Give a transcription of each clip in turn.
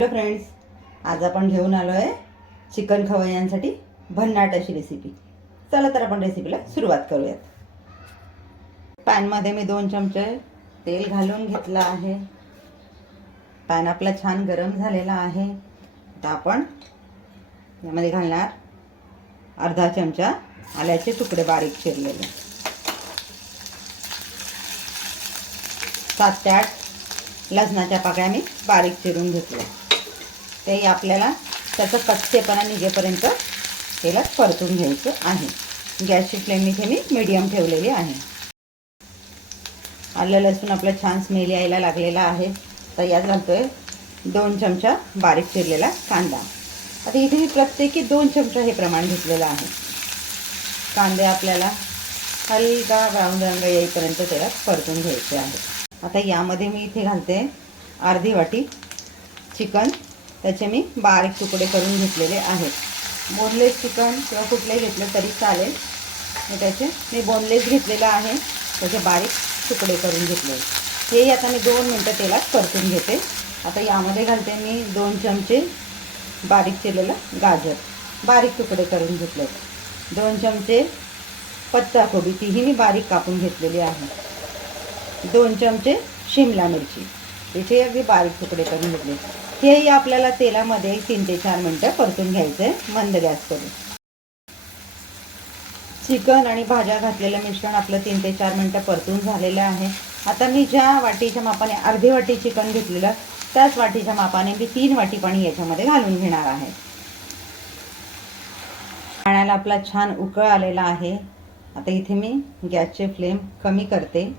Hello friends, आज आपण घेऊन आलो आहे चिकन खवय्यांसाठी भन्नाट अशी रेसिपी. चला तर आपण रेसिपीला सुरुवात करूयात. पॅनमध्ये मी 2 चमचे तेल घालून घेतलं आहे. पॅन आपला छान गरम झालेला आहे. आता आपण यामध्ये घालणार अर्धा चमचा आल्याचे तुकडे बारीक चिरलेले, 7 ते 8 लसणाच्या पाकळ्या मी बारीक चिरून घेतल्या. ते आपल्याला त्याचा कच्चेपणा निघेपर्यंत तेलात परतून घ्यायचं आहे. गॅसची फ्लेम इथे मी मीडियम ठेवलेली आहे. आलं लसूण आपलं छान स्मेल यायला लागलेला आहे. तर यात घालतोय 2 चमचा बारीक चिरलेला कांदा. आता इथे मी प्रत्येकी 2 चमचा हे प्रमाण घेतलेलं आहे. कांदे आपल्याला हलका ब्राऊन रंग येईपर्यंत तेलात परतून घ्यायचे आहे. आता यामध्ये मी इथे घालते अर्धी वाटी चिकन. त्याचे मी बारीक तुकडे करून घेतलेले आहेत. बोनलेस चिकन किंवा कुठले घेतले तरी चालेल. मी बोनलेस घेतलेला आहे. त्याचे बारीक तुकडे करून घेतले. हे आता मी 2 मिनटं तेलात परतून घेते. आता यामध्ये घालते मी 2 चमचे बारीक चिरलेलं गाजर बारीक तुकडे करून घेतले. 2 चमचे पत्ताकोबी, तीही मी बारीक कापून घेतलेली आहे. 2 चमचे शिमला मिरची, तिथे अगदी बारीक तुकडे करून घेतले. हेही आपल्याला तेलामध्ये 3 ते 4 मिनटं परतून घ्यायचं आहे मंद गॅस करून. चिकन आणि भाज्या घातलेलं मिश्रण आपलं 3 ते 4 मिनटं परतून झालेलं आहे. आता मी ज्या वाटीच्या मापाने अर्धी वाटी चिकन घेतलेलं त्याच वाटीच्या मापाने मी 3 वाटी पाणी याच्यामध्ये घालून घेणार आहे. पाण्याला आपला छान उकळ आलेला आहे. आता इथे मी गॅसची फ्लेम कमी करते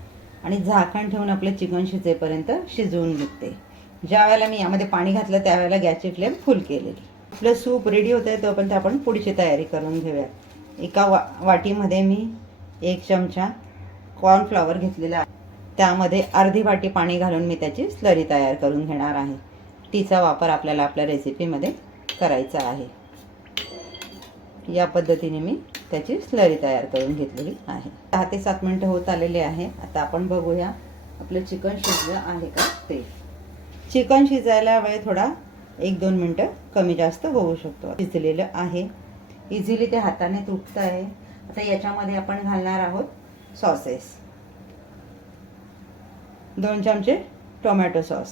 आणि झाकण ठेवून आपलं चिकन शिजेपर्यंत शिजवून घेते. ज्या वेळेला मी यामध्ये पाणी घातलं त्यावेळेला गॅसची फ्लेम फुल केलेली. आपलं सूप रेडी होतं आहे तोपर्यंत आपण पुढची तयारी करून घेऊया. एका वाटीमध्ये मी 1 चमचा कॉर्नफ्लॉवर घेतलेला आहे. त्यामध्ये अर्धी वाटी पाणी घालून मी त्याची स्लरी तयार करून घेणार आहे. तिचा वापर आपल्याला आपल्या रेसिपीमध्ये करायचा आहे. या पद्धतीने मी त्याची स्लरी तयार करून घेतलेली आहे. 6 ते 7 मिनटं होत आलेले आहे. आता आपण बघूया आपलं चिकन शिजलं आहे का ते. चिकन शिजायला वेळ थोडा 1-2 मिनटं कमी जास्त होऊ शकतो. शिजलेलं आहे. इझिली ते हाताने तुटत आहे. आता याच्यामध्ये आपण घालणार आहोत सॉसेस. 2 चमचे टोमॅटो सॉस,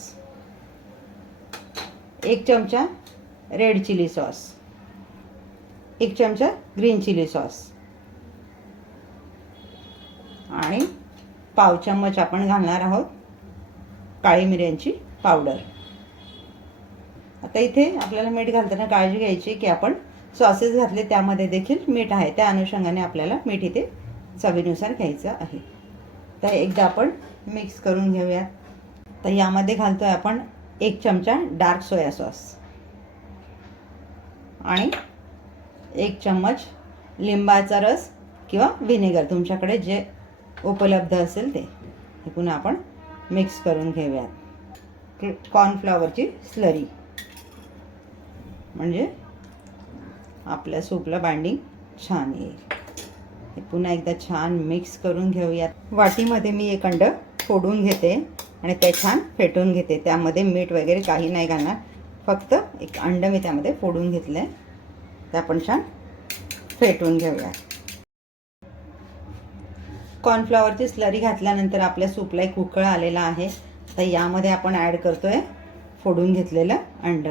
1 चमचा रेड चिली सॉस, 1 चमचा ग्रीन चिली सॉस आणि पाव चम्मच आपण घालणार आहोत काळी मिऱ्यांची पावडर. आता इथे आपल्याला मीठ घालताना काळजी घ्यायची की आपण सॉसेस घातले त्यामध्ये देखील मीठ आहे. त्या अनुषंगाने आपल्याला मीठ इथे चवीनुसार घ्यायचं आहे. तर एकदा आपण मिक्स करून घेऊया. तर यामध्ये घालतोय आपण 1 चमचा डार्क सोया सॉस आणि 1 चम्मच लिंबाचा रस किंवा व्हिनेगर, तुमच्याकडे जे उपलब्ध असेल ते. हे पुन्हा आपण मिक्स करून घेऊयात. कॉर्नफ्लॉवरची स्लरी म्हणजे आपल्या सूपला बाइंडिंग छान येईल. हे पुन्हा एकदा छान मिक्स करून घेऊयात. वाटीमध्ये मी 1 अंड फोडून घेते आणि ते छान फेटून घेते. त्यामध्ये मीठ वगैरे काही नाही घालणार, फक्त 1 अंड मी त्यामध्ये फोडून घेतलं आहे. ते आपण छान फेटून घेऊया. कॉर्नफ्लॉवरची स्लरी घातल्यानंतर आपल्या सूपला एक उकळ आलेला आहे. तर यामध्ये आपण ॲड करतोय फोडून घेतलेलं अंड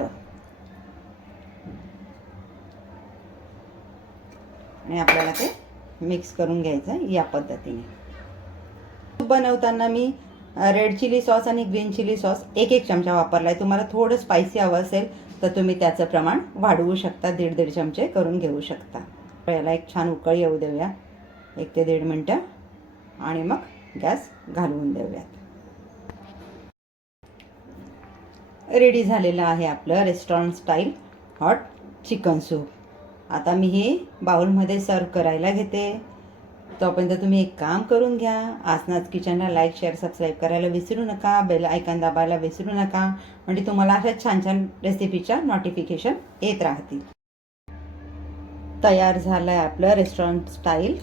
आणि आपल्याला ते मिक्स करून घ्यायचं या पद्धतीने. सूप बनवताना मी रेड चिली सॉस आणि ग्रीन चिली सॉस 1-1 चमचा वापरला आहे. तुम्हाला थोडं स्पायसी हवं असेल तर तुम्ही त्याचं प्रमाण वाढवू शकता. 1.5 चमचे करून घेऊ शकता. याला एक छान उकळ येऊ देऊया 1 ते 1.5 मिनटं आणि मग गॅस घालवून देऊयात. रेडी झालेलं आहे आपलं restaurant style hot chicken soup. आता मी हे बाउलमध्ये सर्व करायला घेते. तोपर्यंत तुम्ही एक काम करून घ्या. आसनाज किचनला लाईक, शेअर, सबस्क्राईब करायला विसरू नका. बेल आयकॉन दाबायला विसरू नका, म्हणजे तुम्हाला अशा छान छान रेसिपीच्या नोटिफिकेशन येत राहतील. तयार झालं आहे आपलं restaurant style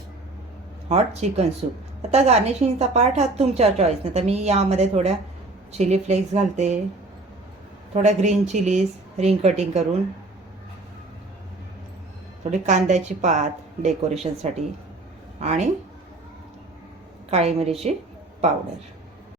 hot chicken soup. आता गार्निशिंगचा पार्ट हा तुमच्या चॉईसने. तर मी यामध्ये थोड्या चिली फ्लेक्स घालते, थोड्या ग्रीन चिलीज रिंग कटिंग करून, थोडी कांद्याची पात डेकोरेशनसाठी आणि काळी मिरीची पावडर.